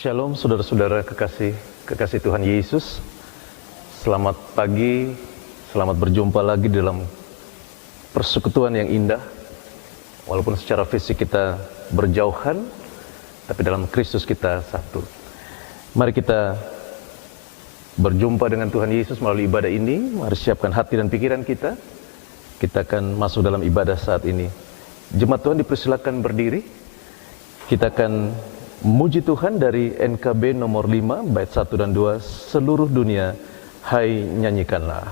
Shalom saudara-saudara kekasih Tuhan Yesus. Selamat pagi, selamat berjumpa lagi dalam persekutuan yang indah. Walaupun secara fisik kita berjauhan, tapi dalam Kristus kita satu. Mari kita berjumpa dengan Tuhan Yesus melalui ibadah ini. Mari siapkan hati dan pikiran kita. Kita akan masuk dalam ibadah saat ini. Jemaat Tuhan dipersilakan berdiri. Kita akan memuji Tuhan dari NKB nomor 5 bait 1 dan 2, seluruh dunia hai nyanyikanlah.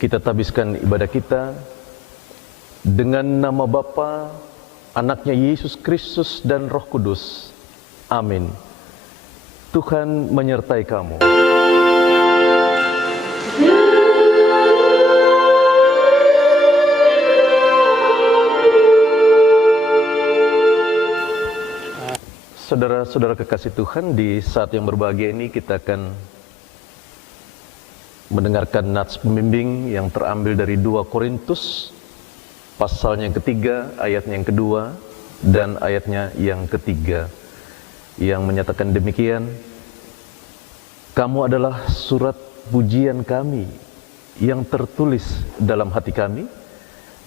Kita tabiskan ibadah kita dengan nama Bapa, Anaknya Yesus Kristus dan Roh Kudus. Amin. Tuhan menyertai kamu. Saudara-saudara kekasih Tuhan, di saat yang berbahagia ini kita akan mendengarkan nats pembimbing yang terambil dari 2 Korintus pasalnya yang ketiga, ayatnya yang kedua dan ayatnya yang ketiga, yang menyatakan demikian: kamu adalah surat pujian kami yang tertulis dalam hati kami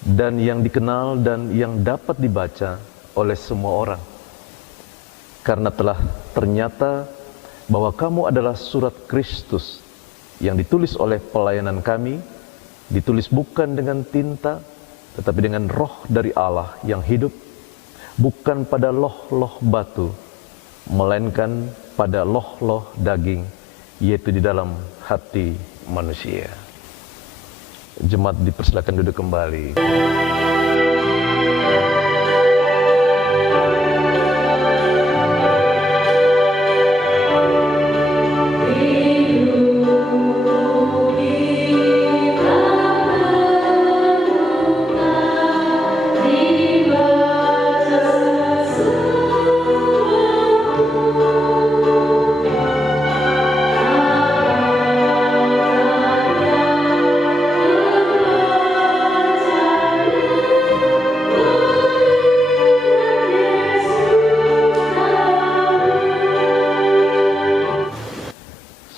dan yang dikenal dan yang dapat dibaca oleh semua orang, karena telah ternyata bahwa kamu adalah surat Kristus yang ditulis oleh pelayanan kami, ditulis bukan dengan tinta, tetapi dengan roh dari Allah yang hidup, bukan pada loh-loh batu, melainkan pada loh-loh daging, yaitu di dalam hati manusia. Jemaat dipersilakan duduk kembali.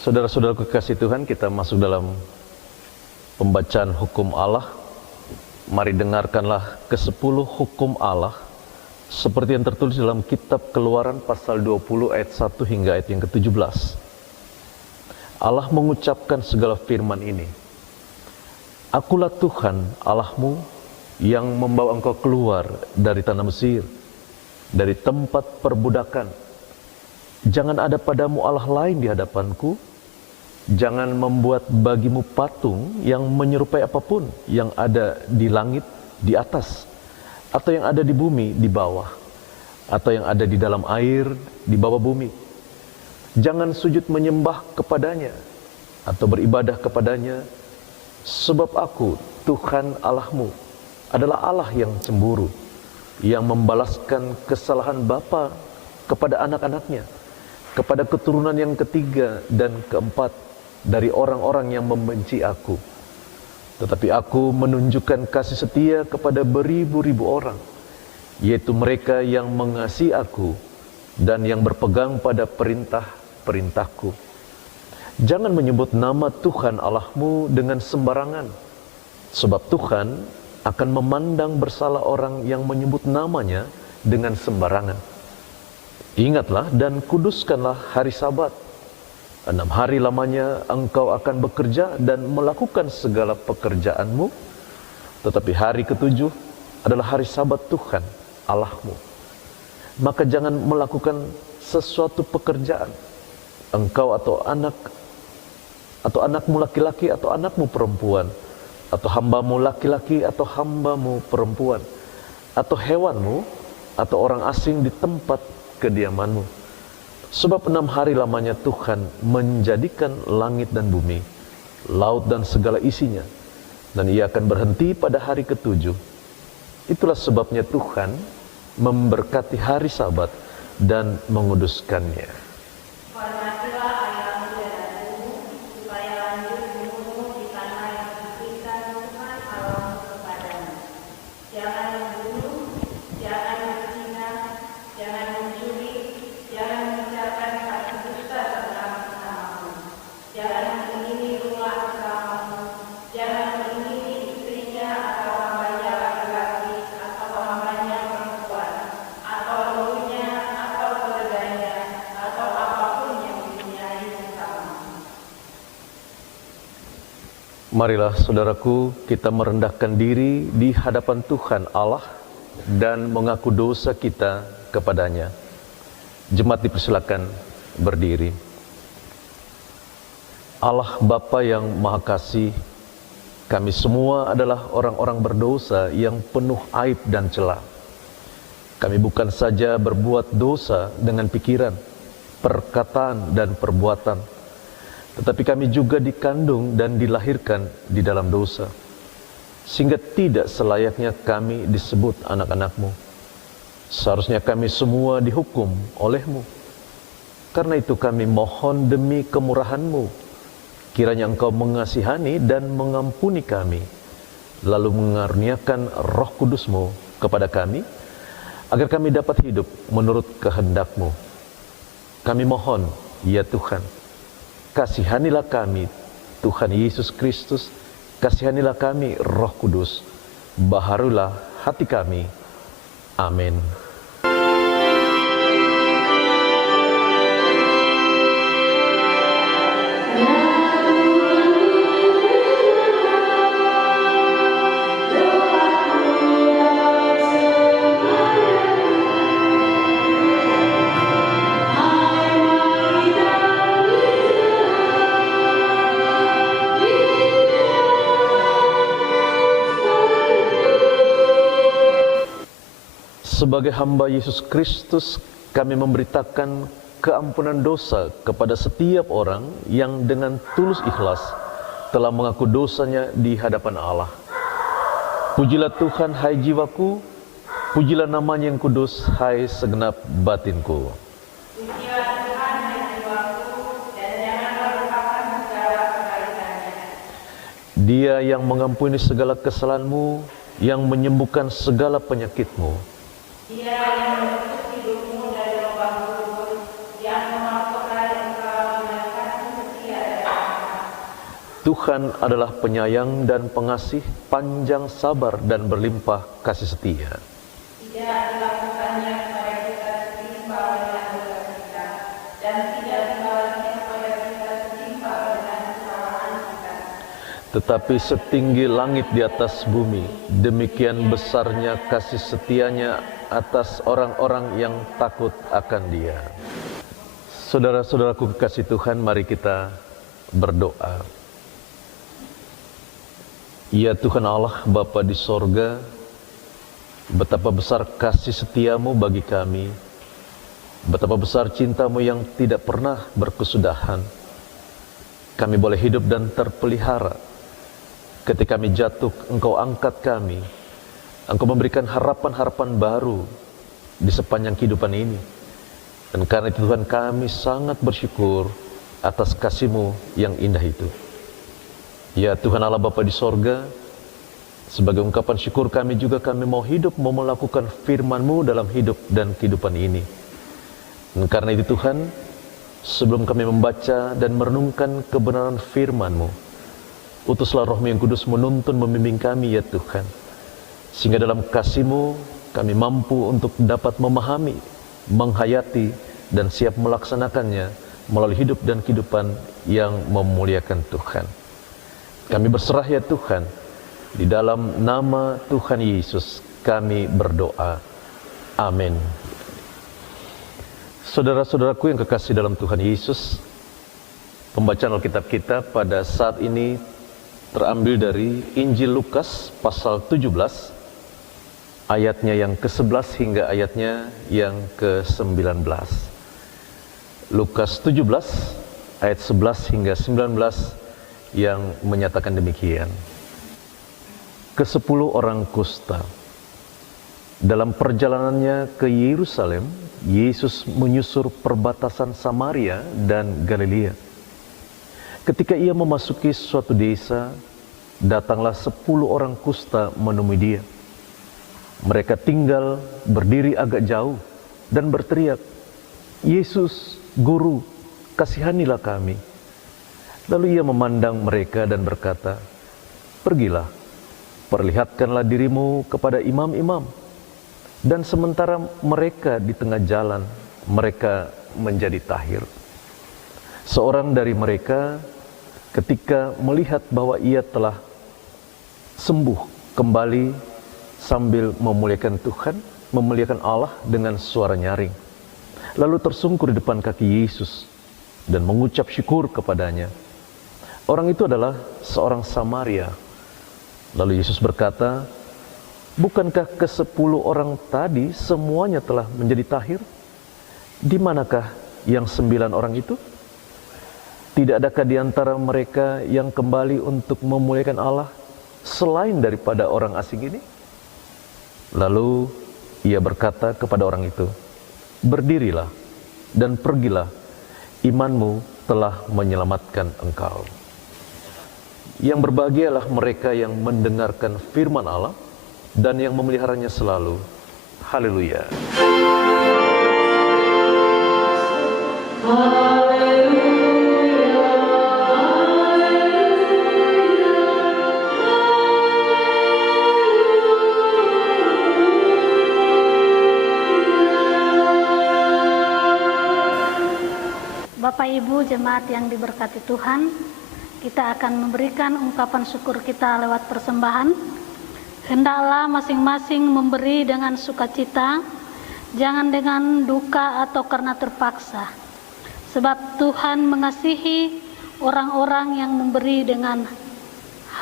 Saudara-saudara kekasih Tuhan, kita masuk dalam pembacaan hukum Allah. Mari dengarkanlah ke-10 hukum Allah seperti yang tertulis dalam kitab Keluaran pasal 20 ayat 1 hingga ayat yang ke-17. Allah mengucapkan segala firman ini: Akulah Tuhan Allahmu yang membawa engkau keluar dari tanah Mesir, dari tempat perbudakan. Jangan ada padamu Allah lain di hadapanku. Jangan membuat bagimu patung yang menyerupai apapun yang ada di langit di atas, atau yang ada di bumi di bawah, atau yang ada di dalam air di bawah bumi. Jangan sujud menyembah kepadanya atau beribadah kepadanya, sebab aku, Tuhan Allahmu, adalah Allah yang cemburu, yang membalaskan kesalahan bapa kepada anak-anaknya, kepada keturunan yang ketiga dan keempat dari orang-orang yang membenci aku. Tetapi aku menunjukkan kasih setia kepada beribu-ribu orang, yaitu mereka yang mengasihi aku dan yang berpegang pada perintah-perintahku. Jangan menyebut nama Tuhan Allahmu dengan sembarangan, sebab Tuhan akan memandang bersalah orang yang menyebut namanya dengan sembarangan. Ingatlah dan kuduskanlah hari Sabat. 6 hari lamanya engkau akan bekerja dan melakukan segala pekerjaanmu, tetapi hari ke-7 adalah hari Sabat Tuhan Allahmu. Maka jangan melakukan sesuatu pekerjaan, engkau atau anakmu laki-laki atau anakmu perempuan, atau hambamu laki-laki atau hambamu perempuan, atau hewanmu, atau orang asing di tempat kediamanmu. Sebab 6 hari lamanya Tuhan menjadikan langit dan bumi, laut dan segala isinya, dan ia akan berhenti pada hari ke-7. Itulah sebabnya Tuhan memberkati hari Sabat dan menguduskannya. Marilah saudaraku, kita merendahkan diri di hadapan Tuhan Allah dan mengaku dosa kita kepadanya. Jemaat dipersilakan berdiri. Allah Bapa yang Maha Kasih, kami semua adalah orang-orang berdosa yang penuh aib dan celah. Kami bukan saja berbuat dosa dengan pikiran, perkataan, dan perbuatan, tetapi kami juga dikandung dan dilahirkan di dalam dosa, sehingga tidak selayaknya kami disebut anak-anak-Mu. Seharusnya kami semua dihukum oleh-Mu. Karena itu kami mohon demi kemurahan-Mu, kiranya Engkau mengasihani dan mengampuni kami, lalu mengaruniakan Roh Kudus-Mu kepada kami, agar kami dapat hidup menurut kehendak-Mu. Kami mohon, ya Tuhan, kasihanilah kami, Tuhan Yesus Kristus, kasihanilah kami, Roh Kudus, baharulah hati kami. Amin. Sebagai hamba Yesus Kristus, kami memberitakan keampunan dosa kepada setiap orang yang dengan tulus ikhlas telah mengaku dosanya di hadapan Allah. Pujilah Tuhan, hai jiwaku, pujilah namanya yang kudus, hai segenap batinku. Pujilah Tuhan, hai jiwaku, dan janganlah lupakan segala kebaikannya. Dia yang mengampuni segala kesalahanmu, yang menyembuhkan segala penyakitmu. Dia yang menutup hidupmu dari lubang kubur, yang memampukan engkau dengan kasih setia dan rahmat. Tuhan adalah penyayang dan pengasih, panjang sabar dan berlimpah kasih setia. Tidak dilakukannya kepada kita setimpal dengan dosa kita, dan tidak dibalasnya kepada kita setimpal dengan kesalahan kita. Tetapi setinggi langit di atas bumi, demikian besarnya kasih setianya atas orang-orang yang takut akan Dia. Saudara-saudaraku kekasih Tuhan, mari kita berdoa. Ya Tuhan Allah, Bapa di sorga, betapa besar kasih setiamu bagi kami, betapa besar cintamu yang tidak pernah berkesudahan. Kami boleh hidup dan terpelihara. Ketika kami jatuh, Engkau angkat kami. Engkau memberikan harapan-harapan baru di sepanjang kehidupan ini. Dan karena itu Tuhan, kami sangat bersyukur atas kasih-Mu yang indah itu. Ya Tuhan Allah Bapa di sorga, sebagai ungkapan syukur kami juga kami mau hidup, mau melakukan firman-Mu dalam hidup dan kehidupan ini. Dan karena itu Tuhan, sebelum kami membaca dan merenungkan kebenaran firman-Mu, utuslah Roh-Mu yang kudus menuntun, membimbing kami ya Tuhan. Sehingga dalam kasih-Mu kami mampu untuk dapat memahami, menghayati, dan siap melaksanakannya melalui hidup dan kehidupan yang memuliakan Tuhan. Kami berserah ya Tuhan, di dalam nama Tuhan Yesus kami berdoa. Amin. Saudara-saudaraku yang kekasih dalam Tuhan Yesus, Pembacaan Alkitab kita pada saat ini terambil dari Injil Lukas pasal 17, ayatnya yang ke-11 hingga ayatnya yang ke-19. Lukas 17, ayat 11 hingga 19 yang menyatakan demikian. Ke-10 orang kusta. Dalam perjalanannya ke Yerusalem, Yesus menyusur perbatasan Samaria dan Galilea. Ketika ia memasuki suatu desa, datanglah 10 orang kusta menemui dia. Mereka tinggal berdiri agak jauh dan berteriak, "Yesus, Guru, kasihanilah kami." Lalu ia memandang mereka dan berkata, "Pergilah, perlihatkanlah dirimu kepada imam-imam." Dan sementara mereka di tengah jalan, mereka menjadi tahir. Seorang dari mereka ketika melihat bahwa ia telah sembuh kembali sambil memuliakan Tuhan, memuliakan Allah dengan suara nyaring. Lalu tersungkur di depan kaki Yesus dan mengucap syukur kepadanya. Orang itu adalah seorang Samaria. Lalu Yesus berkata, "Bukankah ke-10 orang tadi semuanya telah menjadi tahir? Di manakah yang 9 orang itu? Tidak adakah di antara mereka yang kembali untuk memuliakan Allah selain daripada orang asing ini?" Lalu ia berkata kepada orang itu, "Berdirilah dan pergilah, imanmu telah menyelamatkan engkau." Yang berbahagialah mereka yang mendengarkan firman Allah dan yang memeliharanya selalu. Haleluya. Bapak Ibu jemaat yang diberkati Tuhan, kita akan memberikan ungkapan syukur kita lewat persembahan. Hendaklah masing-masing memberi dengan sukacita, jangan dengan duka atau karena terpaksa. Sebab Tuhan mengasihi orang-orang yang memberi dengan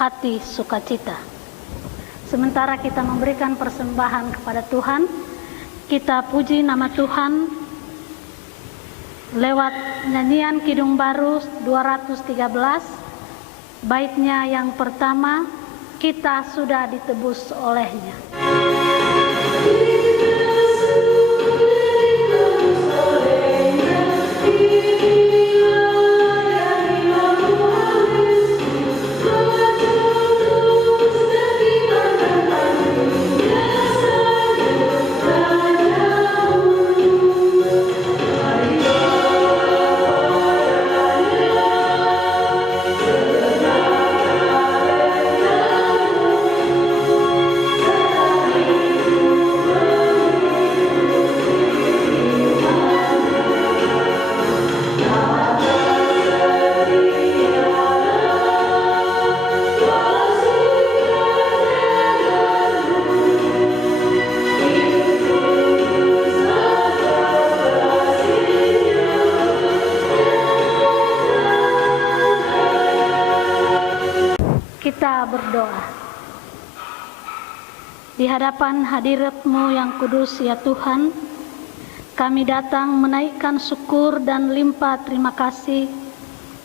hati sukacita. Sementara kita memberikan persembahan kepada Tuhan, kita puji nama Tuhan lewat nyanyian Kidung Baru 213, baitnya yang pertama, "Kita sudah ditebus olehnya." Kita berdoa. Di hadapan hadirat-Mu yang kudus ya Tuhan, kami datang menaikkan syukur dan limpah terima kasih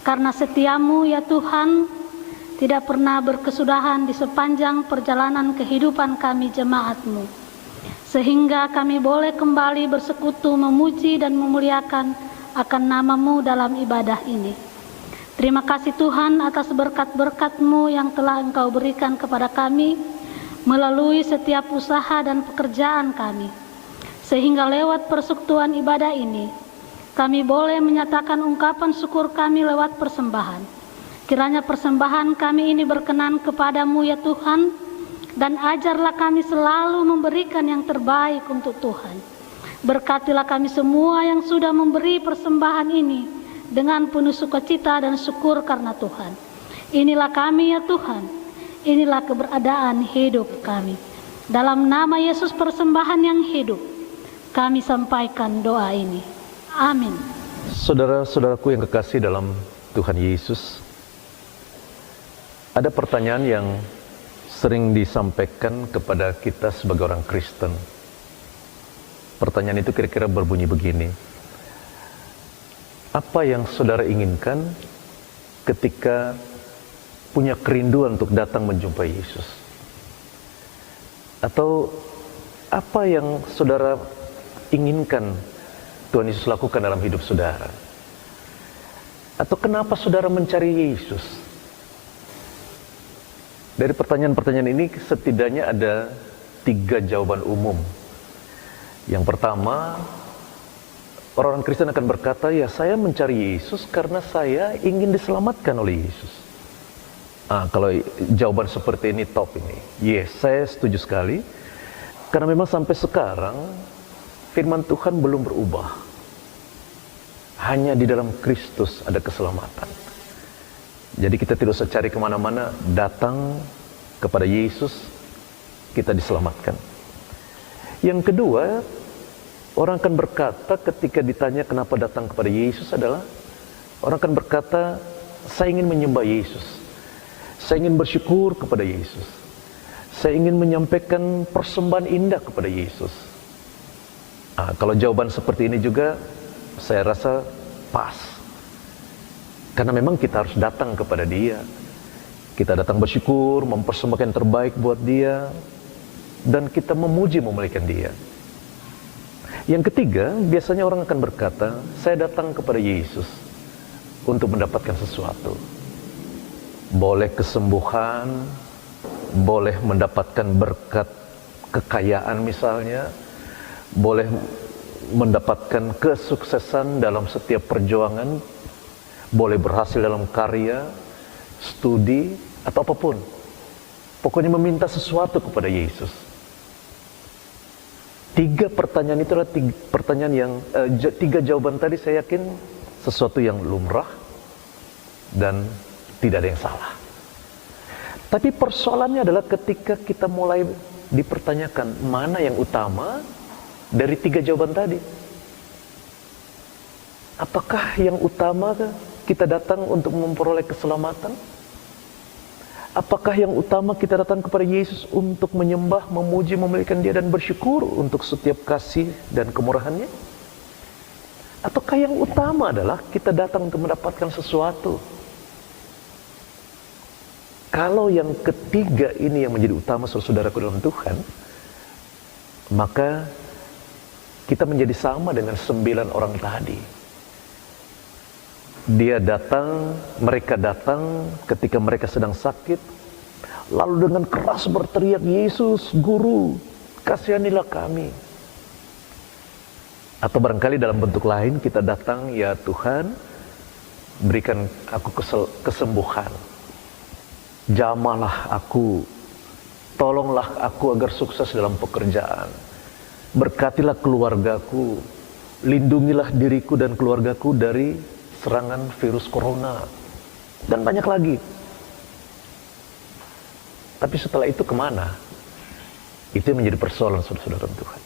karena setia-Mu ya Tuhan tidak pernah berkesudahan di sepanjang perjalanan kehidupan kami jemaat-Mu, sehingga kami boleh kembali bersekutu memuji dan memuliakan akan nama-Mu dalam ibadah ini. Terima kasih Tuhan atas berkat-berkat-Mu yang telah Engkau berikan kepada kami melalui setiap usaha dan pekerjaan kami. Sehingga lewat persekutuan ibadah ini, kami boleh menyatakan ungkapan syukur kami lewat persembahan. Kiranya persembahan kami ini berkenan kepada-Mu ya Tuhan, dan ajarlah kami selalu memberikan yang terbaik untuk Tuhan. Berkatilah kami semua yang sudah memberi persembahan ini dengan penuh sukacita dan syukur karena Tuhan. Inilah kami ya Tuhan, inilah keberadaan hidup kami. Dalam nama Yesus persembahan yang hidup, kami sampaikan doa ini. Amin. Saudara-saudaraku yang kekasih dalam Tuhan Yesus, ada pertanyaan yang sering disampaikan kepada kita sebagai orang Kristen. Pertanyaan itu kira-kira berbunyi begini: apa yang saudara inginkan ketika punya kerinduan untuk datang menjumpai Yesus? Atau apa yang saudara inginkan Tuhan Yesus lakukan dalam hidup saudara? Atau kenapa saudara mencari Yesus? Dari pertanyaan-pertanyaan ini setidaknya ada 3 jawaban umum. Yang pertama, orang Kristen akan berkata, ya saya mencari Yesus karena saya ingin diselamatkan oleh Yesus. Kalau jawaban seperti ini top ini. Yes, saya setuju sekali. Karena memang sampai sekarang firman Tuhan belum berubah. Hanya di dalam Kristus ada keselamatan. Jadi kita tidak usah cari kemana-mana, datang kepada Yesus, kita diselamatkan. Yang kedua, orang akan berkata ketika ditanya kenapa datang kepada Yesus adalah, orang akan berkata, saya ingin menyembah Yesus, saya ingin bersyukur kepada Yesus, saya ingin menyampaikan persembahan indah kepada Yesus. Kalau jawaban seperti ini juga, saya rasa pas. Karena memang kita harus datang kepada Dia. Kita datang bersyukur, mempersembahkan yang terbaik buat Dia, dan kita memuji, memuliakan Dia. Yang ketiga, biasanya orang akan berkata, saya datang kepada Yesus untuk mendapatkan sesuatu. Boleh kesembuhan, boleh mendapatkan berkat kekayaan misalnya, boleh mendapatkan kesuksesan dalam setiap perjuangan, boleh berhasil dalam karya, studi, atau apapun. Pokoknya meminta sesuatu kepada Yesus. 3 pertanyaan itu adalah 3 pertanyaan yang 3 jawaban tadi saya yakin sesuatu yang lumrah dan tidak ada yang salah. Tapi persoalannya adalah ketika kita mulai dipertanyakan mana yang utama dari 3 jawaban tadi. Apakah yang utama kita datang untuk memperoleh keselamatan? Apakah yang utama kita datang kepada Yesus untuk menyembah, memuji, memuliakan Dia dan bersyukur untuk setiap kasih dan kemurahan-Nya? Ataukah yang utama adalah kita datang untuk mendapatkan sesuatu? Kalau yang ketiga ini yang menjadi utama saudaraku dalam Tuhan, maka kita menjadi sama dengan 9 orang tadi. Mereka datang ketika mereka sedang sakit, lalu dengan keras berteriak, Yesus, Guru, kasihanilah kami. Atau barangkali dalam bentuk lain kita datang, ya Tuhan, berikan aku kesembuhan. Jamahlah aku, tolonglah aku agar sukses dalam pekerjaan. Berkatilah keluargaku, lindungilah diriku dan keluargaku dari serangan virus corona, dan banyak lagi. Tapi setelah itu kemana? Itu yang menjadi persoalan saudara-saudara Tuhan.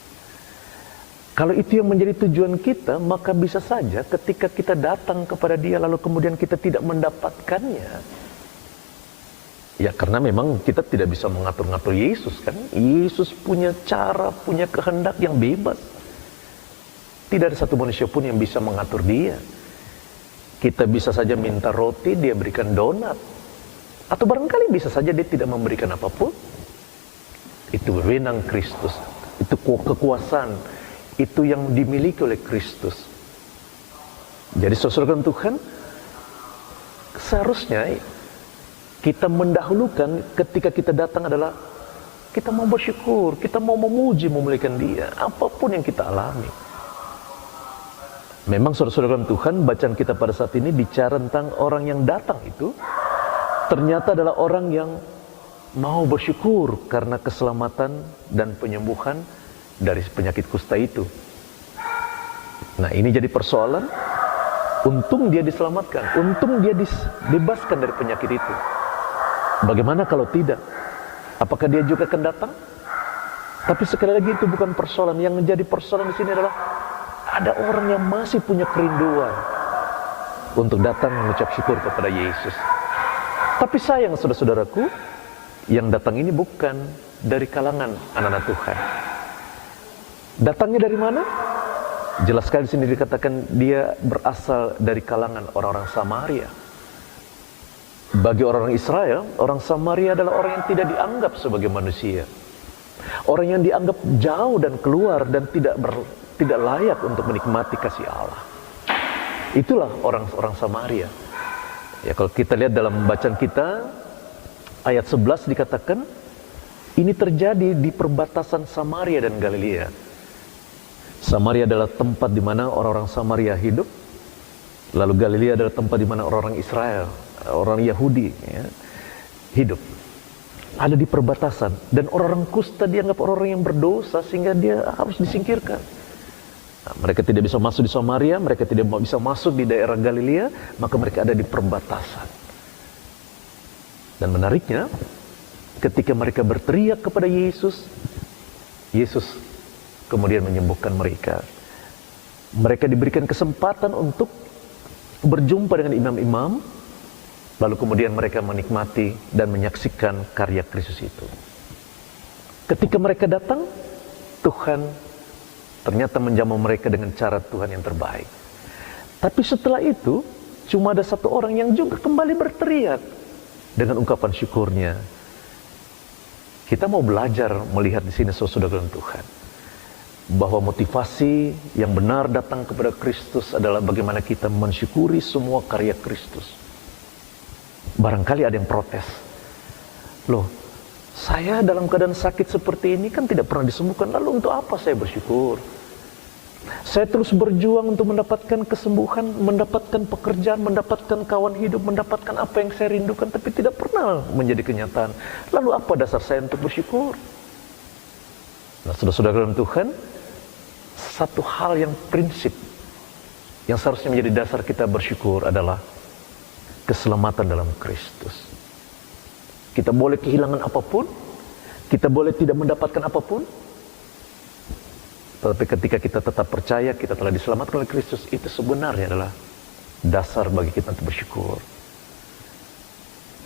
Kalau itu yang menjadi tujuan kita, maka bisa saja ketika kita datang kepada Dia lalu kemudian kita tidak mendapatkannya, ya karena memang kita tidak bisa mengatur-ngatur Yesus kan. Yesus punya cara, punya kehendak yang bebas. Tidak ada satu manusia pun yang bisa mengatur Dia. Kita bisa saja minta roti, Dia berikan donat. Atau barangkali bisa saja Dia tidak memberikan apapun. Itu wewenang Kristus. Itu kekuasaan. Itu yang dimiliki oleh Kristus. Jadi saudara Tuhan, seharusnya kita mendahulukan ketika kita datang adalah kita mau bersyukur, kita mau memuji, memuliakan Dia. Apapun yang kita alami. Memang saudara-saudara Tuhan, bacaan kita pada saat ini bicara tentang orang yang datang itu ternyata adalah orang yang mau bersyukur karena keselamatan dan penyembuhan dari penyakit kusta itu. Nah, ini jadi persoalan. Untung dia diselamatkan, untung dia dibebaskan dari penyakit itu. Bagaimana kalau tidak? Apakah dia juga akan datang? Tapi sekali lagi itu bukan persoalan. Yang menjadi persoalan di sini adalah ada orang yang masih punya kerinduan. untuk datang mengucap syukur kepada Yesus. Tapi sayang saudara-saudaraku, yang datang ini bukan dari kalangan anak-anak Tuhan. Datangnya dari mana? Jelas sekali di sini dikatakan dia berasal dari kalangan orang-orang Samaria. Bagi orang-orang Israel, orang Samaria adalah orang yang tidak dianggap sebagai manusia. Orang yang dianggap jauh dan keluar dan tidak layak untuk menikmati kasih Allah. Itulah orang-orang Samaria. Ya, kalau kita lihat dalam bacaan kita, ayat 11 dikatakan, ini terjadi di perbatasan Samaria dan Galilea. Samaria adalah tempat di mana orang-orang Samaria hidup. Lalu Galilea adalah tempat di mana orang-orang Israel, orang Yahudi hidup. Ada di perbatasan. Dan orang-orang Kusta dianggap orang-orang yang berdosa sehingga dia harus disingkirkan. Nah, mereka tidak bisa masuk di Samaria, mereka tidak bisa masuk di daerah Galilea, maka mereka ada di perbatasan. Dan menariknya, ketika mereka berteriak kepada Yesus, Yesus kemudian menyembuhkan mereka. Mereka diberikan kesempatan untuk berjumpa dengan imam-imam, lalu kemudian mereka menikmati dan menyaksikan karya Kristus itu. Ketika mereka datang, Tuhan ternyata menjamu mereka dengan cara Tuhan yang terbaik. Tapi setelah itu, cuma ada satu orang yang juga kembali berteriak dengan ungkapan syukurnya. Kita mau belajar melihat di sini saudara Tuhan, bahwa motivasi yang benar datang kepada Kristus adalah bagaimana kita mensyukuri semua karya Kristus. Barangkali ada yang protes. Loh, saya dalam keadaan sakit seperti ini kan tidak pernah disembuhkan, lalu untuk apa saya bersyukur? Saya terus berjuang untuk mendapatkan kesembuhan, mendapatkan pekerjaan, mendapatkan kawan hidup, mendapatkan apa yang saya rindukan, tapi tidak pernah menjadi kenyataan. Lalu apa dasar saya untuk bersyukur? Nah, saudara-saudara dalam Tuhan, satu hal yang prinsip yang seharusnya menjadi dasar kita bersyukur adalah keselamatan dalam Kristus. Kita boleh kehilangan apapun, kita boleh tidak mendapatkan apapun, tapi ketika kita tetap percaya kita telah diselamatkan oleh Kristus, itu sebenarnya adalah dasar bagi kita untuk bersyukur.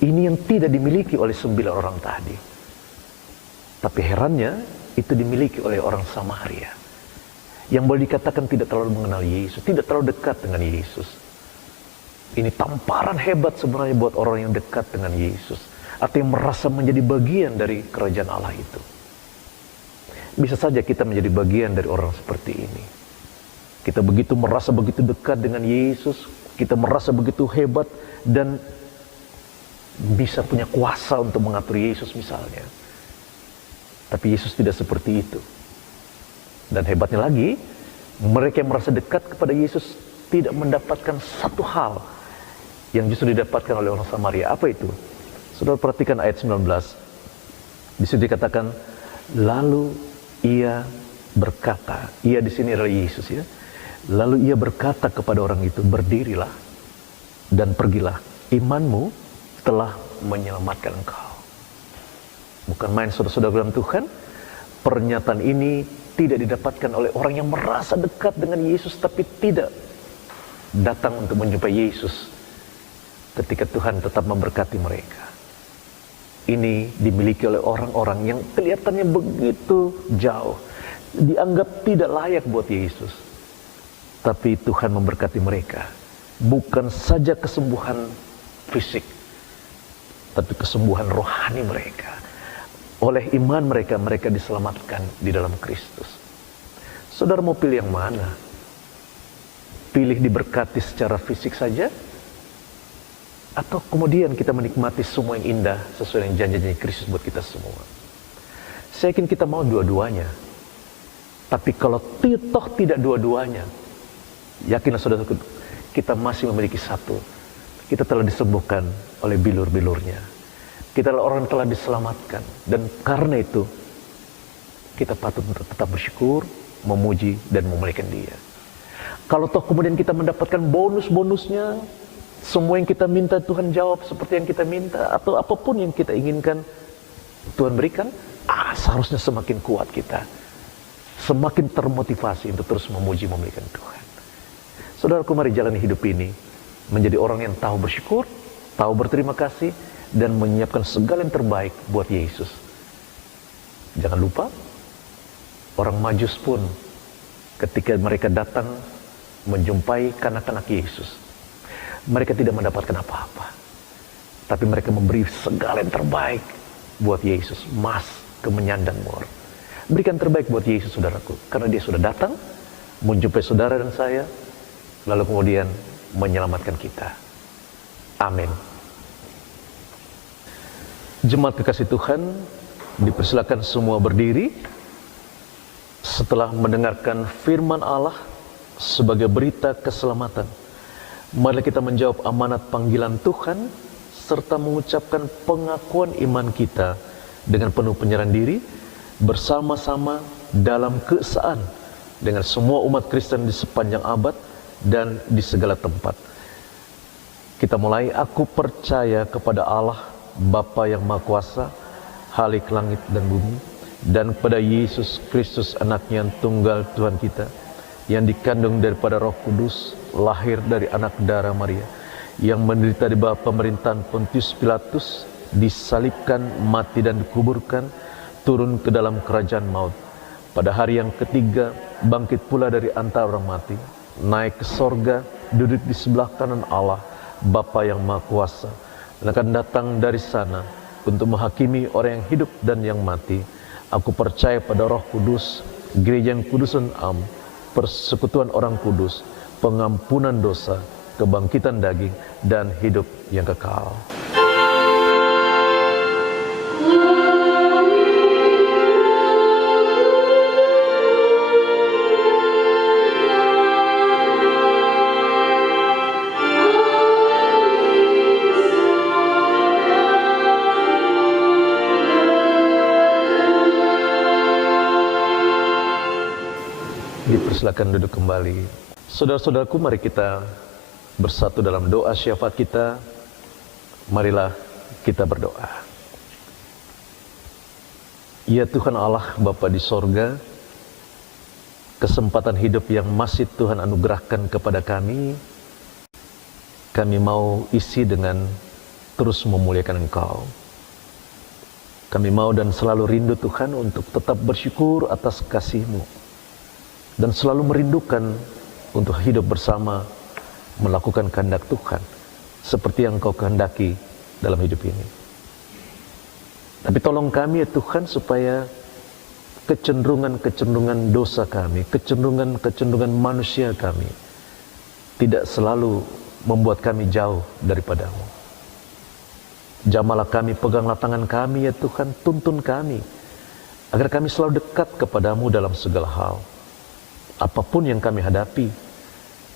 Ini yang tidak dimiliki oleh 9 orang tadi. Tapi herannya, itu dimiliki oleh orang Samaria. Yang boleh dikatakan tidak terlalu mengenal Yesus, tidak terlalu dekat dengan Yesus. Ini tamparan hebat sebenarnya buat orang yang dekat dengan Yesus. Atau yang merasa menjadi bagian dari kerajaan Allah itu. Bisa saja kita menjadi bagian dari orang seperti ini. Kita merasa begitu dekat dengan Yesus, kita merasa begitu hebat dan bisa punya kuasa untuk mengatur Yesus misalnya. Tapi Yesus tidak seperti itu. Dan hebatnya lagi, mereka yang merasa dekat kepada Yesus tidak mendapatkan satu hal yang justru didapatkan oleh orang Samaria. Apa itu? Saudara perhatikan ayat 19. Di situ dikatakan, lalu ia berkata, ia di sini adalah Yesus ya. Lalu ia berkata kepada orang itu, berdirilah dan pergilah, imanmu telah menyelamatkan engkau. Bukan main saudara-saudara dalam Tuhan, pernyataan ini tidak didapatkan oleh orang yang merasa dekat dengan Yesus tapi tidak datang untuk menjumpai Yesus ketika Tuhan tetap memberkati mereka. Ini dimiliki oleh orang-orang yang kelihatannya begitu jauh, dianggap tidak layak buat Yesus. Tapi Tuhan memberkati mereka. Bukan saja kesembuhan fisik, tapi kesembuhan rohani mereka. Oleh iman mereka, mereka diselamatkan di dalam Kristus. Saudara mau pilih yang mana? Pilih diberkati secara fisik saja? Atau kemudian kita menikmati semua yang indah sesuai dengan janji-janji Kristus buat kita semua? Saya yakin kita mau dua-duanya. Tapi kalau toh tidak dua-duanya, yakinlah saudara, kita masih memiliki satu. Kita telah disembuhkan oleh bilur-bilurnya. Kita adalah orang yang telah diselamatkan. Dan karena itu, kita patut tetap bersyukur, memuji, dan memuliakan Dia. Kalau toh kemudian kita mendapatkan bonus-bonusnya, semua yang kita minta Tuhan jawab seperti yang kita minta, atau apapun yang kita inginkan Tuhan berikan, seharusnya semakin kuat kita. Semakin termotivasi untuk terus memuji, memuliakan Tuhan. Saudaraku, mari jalani hidup ini menjadi orang yang tahu bersyukur, tahu berterima kasih, dan menyiapkan segala yang terbaik buat Yesus. Jangan lupa, orang Majus pun ketika mereka datang menjumpai kanak-kanak Yesus, mereka tidak mendapatkan apa-apa, tapi mereka memberi segala yang terbaik buat Yesus. Emas, kemenyan, dan mur. Berikan terbaik buat Yesus, saudaraku, karena dia sudah datang menjumpai saudara dan saya, lalu kemudian menyelamatkan kita. Amin. Jemaat kekasih Tuhan, dipersilakan semua berdiri setelah mendengarkan firman Allah sebagai berita keselamatan. Mari kita menjawab amanat panggilan Tuhan serta mengucapkan pengakuan iman kita dengan penuh penyerahan diri bersama-sama dalam keesaan dengan semua umat Kristen di sepanjang abad dan di segala tempat. Kita mulai. Aku percaya kepada Allah Bapa yang Maha Kuasa, Khalik langit dan bumi, dan kepada Yesus Kristus anaknya yang tunggal Tuhan kita, yang dikandung daripada Roh Kudus, lahir dari anak darah Maria, yang menderita di bawah pemerintahan Pontius Pilatus, disalibkan, mati dan dikuburkan, turun ke dalam kerajaan maut. Pada hari yang ketiga, bangkit pula dari antara orang mati, naik ke sorga, duduk di sebelah kanan Allah, Bapa yang Maha Kuasa, dan akan datang dari sana untuk menghakimi orang yang hidup dan yang mati. Aku percaya pada Roh Kudus, gereja yang kudus dan am, persekutuan orang kudus, pengampunan dosa, kebangkitan daging, dan hidup yang kekal. Dipersilakan duduk kembali. Saudara-saudaraku, mari kita bersatu dalam doa syafaat kita. Marilah kita berdoa. Ya Tuhan Allah Bapa di sorga, kesempatan hidup yang masih Tuhan anugerahkan kepada kami mau isi dengan terus memuliakan Engkau. Kami mau dan selalu rindu Tuhan untuk tetap bersyukur atas kasih-Mu, dan selalu merindukan untuk hidup bersama, melakukan kehendak Tuhan seperti yang Kau kehendaki dalam hidup ini. Tapi tolong kami ya Tuhan, supaya kecenderungan-kecenderungan dosa kami, kecenderungan-kecenderungan manusia kami tidak selalu membuat kami jauh daripada-Mu. Jamalah kami, peganglah tangan kami ya Tuhan, tuntun kami agar kami selalu dekat kepadamu dalam segala hal. Apapun yang kami hadapi,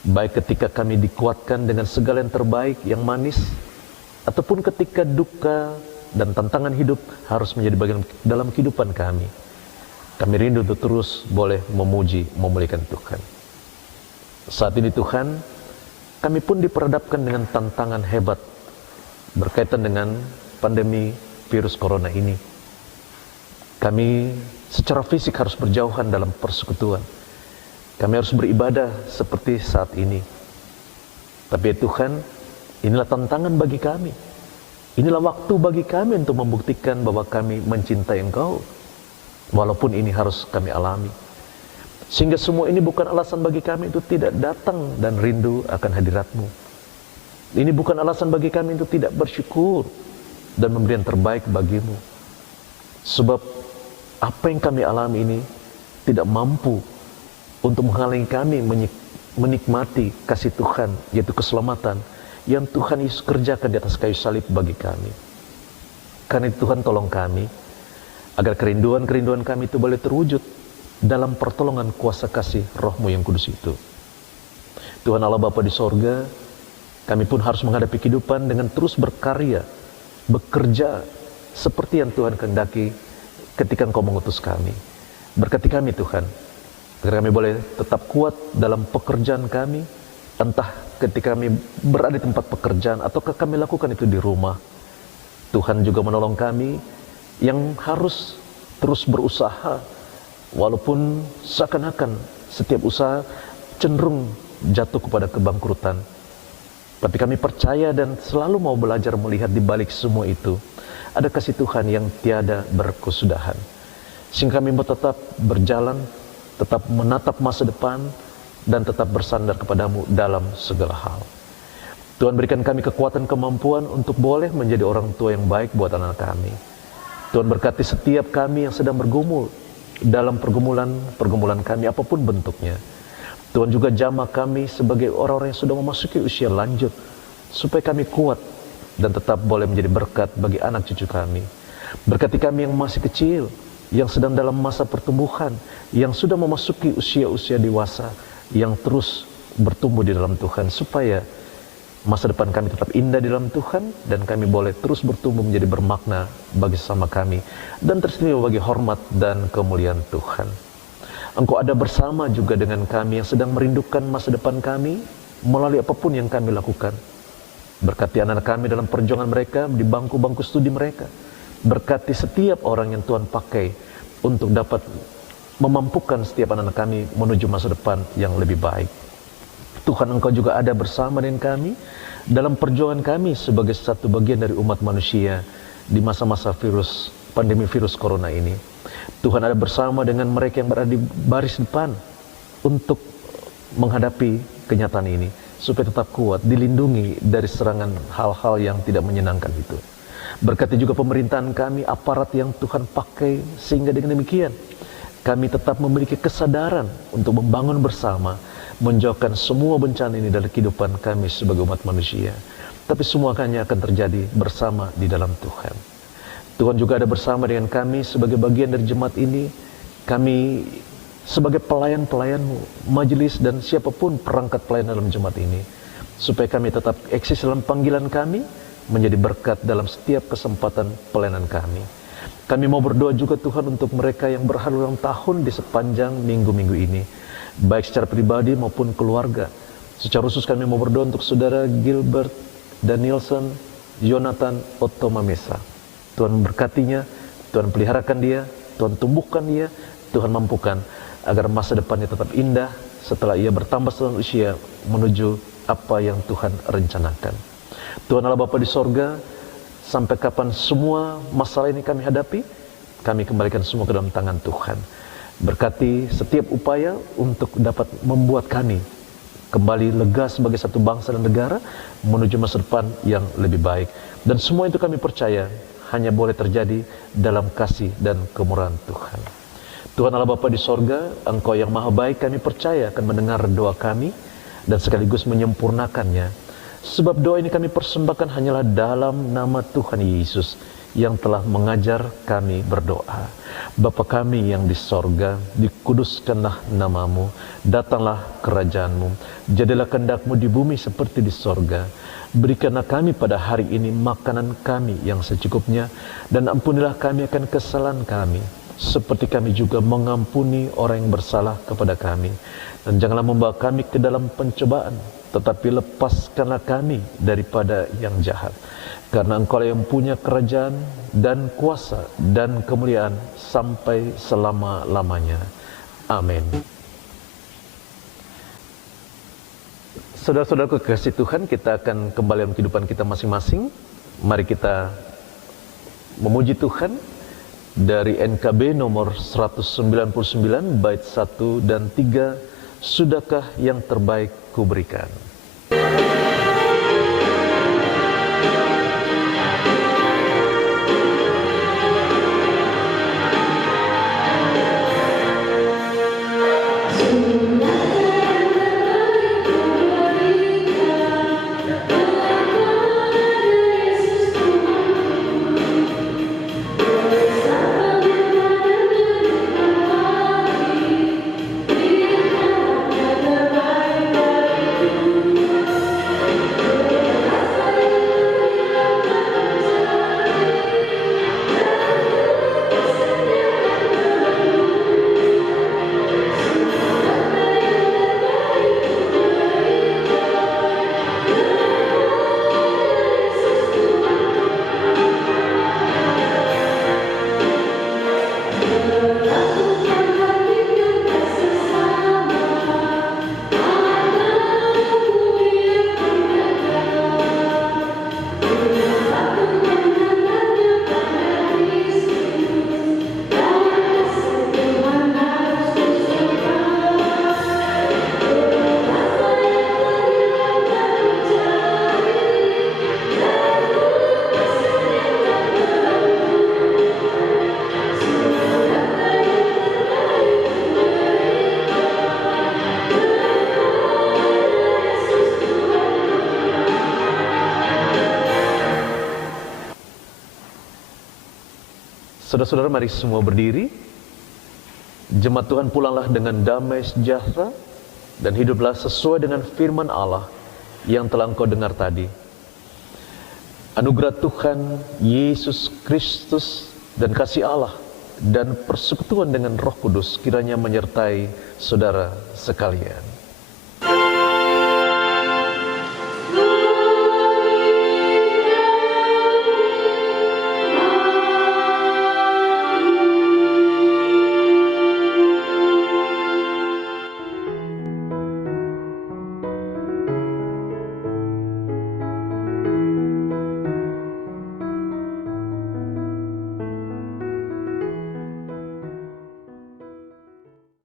baik ketika kami dikuatkan dengan segala yang terbaik, yang manis, ataupun ketika duka dan tantangan hidup harus menjadi bagian dalam kehidupan kami, kami rindu untuk terus boleh memuji, memuliakan Tuhan. Saat ini Tuhan, kami pun diperhadapkan dengan tantangan hebat berkaitan dengan pandemi virus corona ini. Kami secara fisik harus berjauhan dalam persekutuan. Kami harus beribadah seperti saat ini. Tapi ya Tuhan, inilah tantangan bagi kami. Inilah waktu bagi kami untuk membuktikan bahwa kami mencintai Engkau, walaupun ini harus kami alami. Sehingga semua ini bukan alasan bagi kami untuk tidak datang dan rindu akan hadirat-Mu. Ini bukan alasan bagi kami untuk tidak bersyukur dan memberi yang terbaik bagi-Mu. Sebab apa yang kami alami ini tidak mampu untuk menghalangi kami menikmati kasih Tuhan, yaitu keselamatan yang Tuhan Yesus kerjakan di atas kayu salib bagi kami. Karena itu Tuhan, tolong kami agar kerinduan-kerinduan kami itu boleh terwujud dalam pertolongan kuasa kasih Roh-Mu yang kudus itu. Tuhan Allah Bapa di sorga, kami pun harus menghadapi kehidupan dengan terus berkarya, bekerja seperti yang Tuhan kehendaki ketika Engkau mengutus kami. Berkati kami Tuhan, agar kami boleh tetap kuat dalam pekerjaan kami, entah ketika kami berada di tempat pekerjaan ataukah kami lakukan itu di rumah. Tuhan juga menolong kami yang harus terus berusaha, walaupun seakan-akan setiap usaha cenderung jatuh kepada kebangkrutan. Tapi kami percaya dan selalu mau belajar melihat di balik semua itu, ada kasih Tuhan yang tiada berkesudahan. Sehingga kami mau tetap berjalan, tetap menatap masa depan, dan tetap bersandar kepadamu dalam segala hal. Tuhan berikan kami kekuatan kemampuan untuk boleh menjadi orang tua yang baik buat anak kami. Tuhan berkati setiap kami yang sedang bergumul dalam pergumulan kami apapun bentuknya. Tuhan juga jamah kami sebagai orang-orang yang sudah memasuki usia lanjut, supaya kami kuat dan tetap boleh menjadi berkat bagi anak cucu kami. Berkati kami yang masih kecil, yang sedang dalam masa pertumbuhan, yang sudah memasuki usia-usia dewasa, yang terus bertumbuh di dalam Tuhan, supaya masa depan kami tetap indah di dalam Tuhan, dan kami boleh terus bertumbuh menjadi bermakna bagi sesama kami, dan teristimewa bagi hormat dan kemuliaan Tuhan. Engkau ada bersama juga dengan kami yang sedang merindukan masa depan kami, melalui apapun yang kami lakukan. Berkati anak-anak kami dalam perjuangan mereka, di bangku-bangku studi mereka. Berkati setiap orang yang Tuhan pakai untuk dapat memampukan setiap anak-anak kami menuju masa depan yang lebih baik. Tuhan, Engkau juga ada bersama dengan kami dalam perjuangan kami sebagai satu bagian dari umat manusia di masa-masa pandemi virus corona ini. Tuhan ada bersama dengan mereka yang berada di baris depan untuk menghadapi kenyataan ini, supaya tetap kuat, dilindungi dari serangan hal-hal yang tidak menyenangkan itu. Berkati juga pemerintahan kami, aparat yang Tuhan pakai, sehingga dengan demikian kami tetap memiliki kesadaran untuk membangun bersama, menjauhkan semua bencana ini dari kehidupan kami sebagai umat manusia. Tapi semua hanya akan terjadi bersama di dalam Tuhan. Tuhan juga ada bersama dengan kami sebagai bagian dari jemaat ini. Kami sebagai pelayan-pelayan-Mu, majelis dan siapapun perangkat pelayan dalam jemaat ini, supaya kami tetap eksis dalam panggilan kami, menjadi berkat dalam setiap kesempatan pelayanan kami. Kami mau berdoa juga Tuhan untuk mereka yang berhalulang tahun di sepanjang minggu-minggu ini, baik secara pribadi maupun keluarga. Secara khusus kami mau berdoa untuk saudara Gilbert, Danielson, Jonathan, Otto Mamesa. Tuhan berkatinya, Tuhan peliharakan dia, Tuhan tumbuhkan dia, Tuhan mampukan agar masa depannya tetap indah setelah ia bertambah setahun usia menuju apa yang Tuhan rencanakan. Tuhan Allah Bapa di sorga, sampai kapan semua masalah ini kami hadapi, kami kembalikan semua ke dalam tangan Tuhan. Berkati setiap upaya untuk dapat membuat kami kembali lega sebagai satu bangsa dan negara menuju masa depan yang lebih baik. Dan semua itu kami percaya hanya boleh terjadi dalam kasih dan kemurahan Tuhan. Tuhan Allah Bapa di sorga, Engkau yang maha baik, kami percaya akan mendengar doa kami dan sekaligus menyempurnakannya. Sebab doa ini kami persembahkan hanyalah dalam nama Tuhan Yesus yang telah mengajar kami berdoa. Bapa kami yang di sorga, dikuduskanlah namamu, datanglah kerajaanmu, jadilah kehendak-Mu di bumi seperti di sorga. Berikanlah kami pada hari ini makanan kami yang secukupnya, dan ampunilah kami akan kesalahan kami, seperti kami juga mengampuni orang yang bersalah kepada kami. Dan janganlah membawa kami ke dalam pencobaan, tetapi lepaskanlah kami daripada yang jahat. Karena Engkau yang punya kerajaan dan kuasa dan kemuliaan sampai selama-lamanya. Amin. Saudara-saudara kekasih Tuhan, kita akan kembali dalam kehidupan kita masing-masing. Mari kita memuji Tuhan dari NKB nomor 199 bait 1 dan 3. Sudahkah yang terbaik kuberikan? Terbaik saudara, mari semua berdiri. Jemaat Tuhan, pulanglah dengan damai sejahtera dan hiduplah sesuai dengan firman Allah yang telah engkau dengar tadi. Anugerah Tuhan Yesus Kristus dan kasih Allah dan persekutuan dengan Roh Kudus kiranya menyertai saudara sekalian.